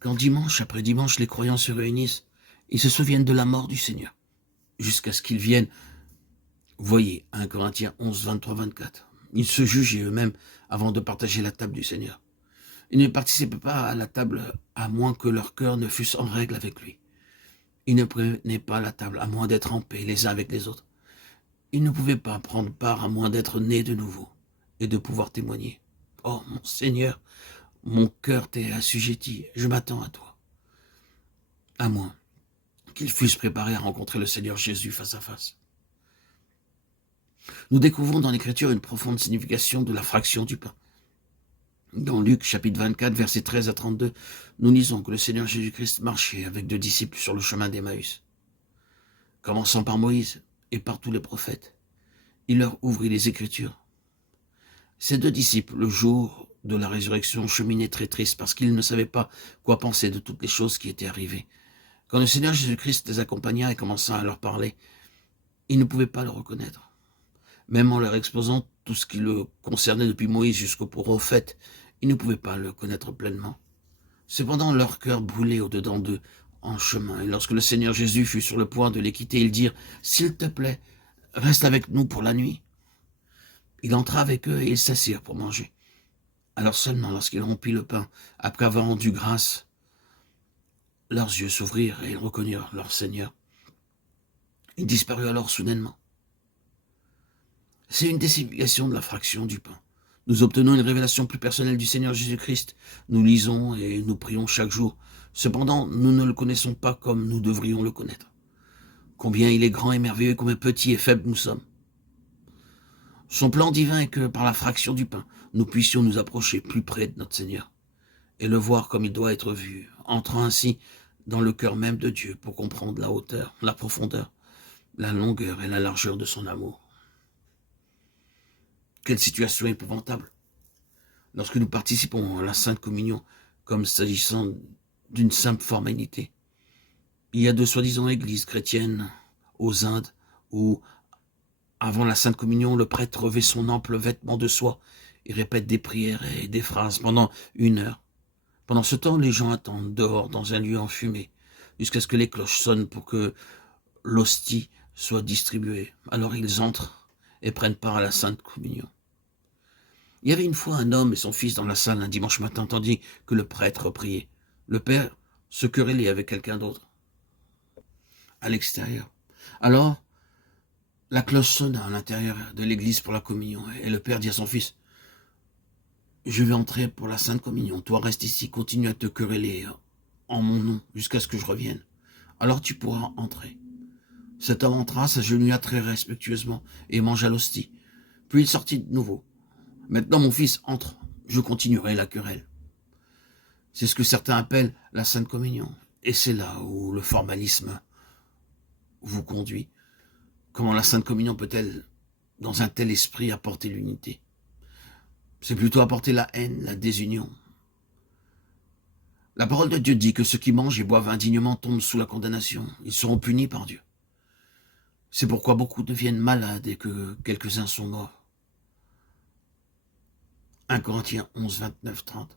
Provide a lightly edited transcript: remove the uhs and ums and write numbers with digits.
Quand dimanche après dimanche les croyants se réunissent, ils se souviennent de la mort du Seigneur, jusqu'à ce qu'ils viennent, voyez, 1 Corinthiens 11, 23, 24. Ils se jugeaient eux-mêmes avant de partager la table du Seigneur. Ils ne participaient pas à la table à moins que leur cœur ne fût en règle avec lui. Ils ne prenaient pas la table à moins d'être en paix les uns avec les autres. Ils ne pouvaient pas prendre part à moins d'être nés de nouveau et de pouvoir témoigner. Oh mon Seigneur, mon cœur t'est assujetti, je m'attends à toi. À moins qu'ils fussent préparés à rencontrer le Seigneur Jésus face à face. Nous découvrons dans l'Écriture une profonde signification de la fraction du pain. Dans Luc chapitre 24, versets 13 à 32, nous lisons que le Seigneur Jésus-Christ marchait avec 2 disciples sur le chemin d'Emmaüs. Commençant par Moïse et par tous les prophètes, il leur ouvrit les Écritures. Ces 2 disciples, le jour de la résurrection, cheminaient très tristes parce qu'ils ne savaient pas quoi penser de toutes les choses qui étaient arrivées. Quand le Seigneur Jésus-Christ les accompagna et commença à leur parler, ils ne pouvaient pas le reconnaître. Même en leur exposant tout ce qui le concernait depuis Moïse jusqu'au prophète, ils ne pouvaient pas le connaître pleinement. Cependant, leur cœur brûlait au-dedans d'eux en chemin, et lorsque le Seigneur Jésus fut sur le point de les quitter, ils dirent « S'il te plaît, reste avec nous pour la nuit. » Il entra avec eux et ils s'assirent pour manger. Alors seulement, lorsqu'il rompit le pain, après avoir rendu grâce, leurs yeux s'ouvrirent et ils reconnurent leur Seigneur. Il disparut alors soudainement. C'est une des significations de la fraction du pain. Nous obtenons une révélation plus personnelle du Seigneur Jésus-Christ. Nous lisons et nous prions chaque jour. Cependant, nous ne le connaissons pas comme nous devrions le connaître. Combien il est grand et merveilleux, combien petits et faibles nous sommes. Son plan divin est que par la fraction du pain, nous puissions nous approcher plus près de notre Seigneur et le voir comme il doit être vu, entrant ainsi dans le cœur même de Dieu pour comprendre la hauteur, la profondeur, la longueur et la largeur de son amour. Quelle situation épouvantable lorsque nous participons à la Sainte Communion comme s'agissant d'une simple formalité. Il y a de soi-disant églises chrétiennes aux Indes où, avant la Sainte Communion, le prêtre revêt son ample vêtement de soie et répète des prières et des phrases pendant 1 heure. Pendant ce temps, les gens attendent dehors dans un lieu enfumé jusqu'à ce que les cloches sonnent pour que l'hostie soit distribuée. Alors ils entrent et prennent part à la Sainte Communion. Il y avait une fois un homme et son fils dans la salle un dimanche matin, tandis que le prêtre priait. Le père se querellait avec quelqu'un d'autre à l'extérieur. Alors, la cloche sonna à l'intérieur de l'église pour la communion, et le père dit à son fils, « Je vais entrer pour la Sainte Communion, toi reste ici, continue à te quereller en mon nom jusqu'à ce que je revienne. Alors tu pourras entrer. » Cet homme entra, s'agenouilla très respectueusement et mangea l'hostie. Puis il sortit de nouveau. « Maintenant mon fils, entre, je continuerai la querelle. » C'est ce que certains appellent la Sainte Communion. Et c'est là où le formalisme vous conduit. Comment la Sainte Communion peut-elle, dans un tel esprit, apporter l'unité? C'est plutôt apporter la haine, la désunion. La parole de Dieu dit que ceux qui mangent et boivent indignement tombent sous la condamnation. Ils seront punis par Dieu. C'est pourquoi beaucoup deviennent malades et que quelques-uns sont morts. 1 Corinthiens 11, 29, 30.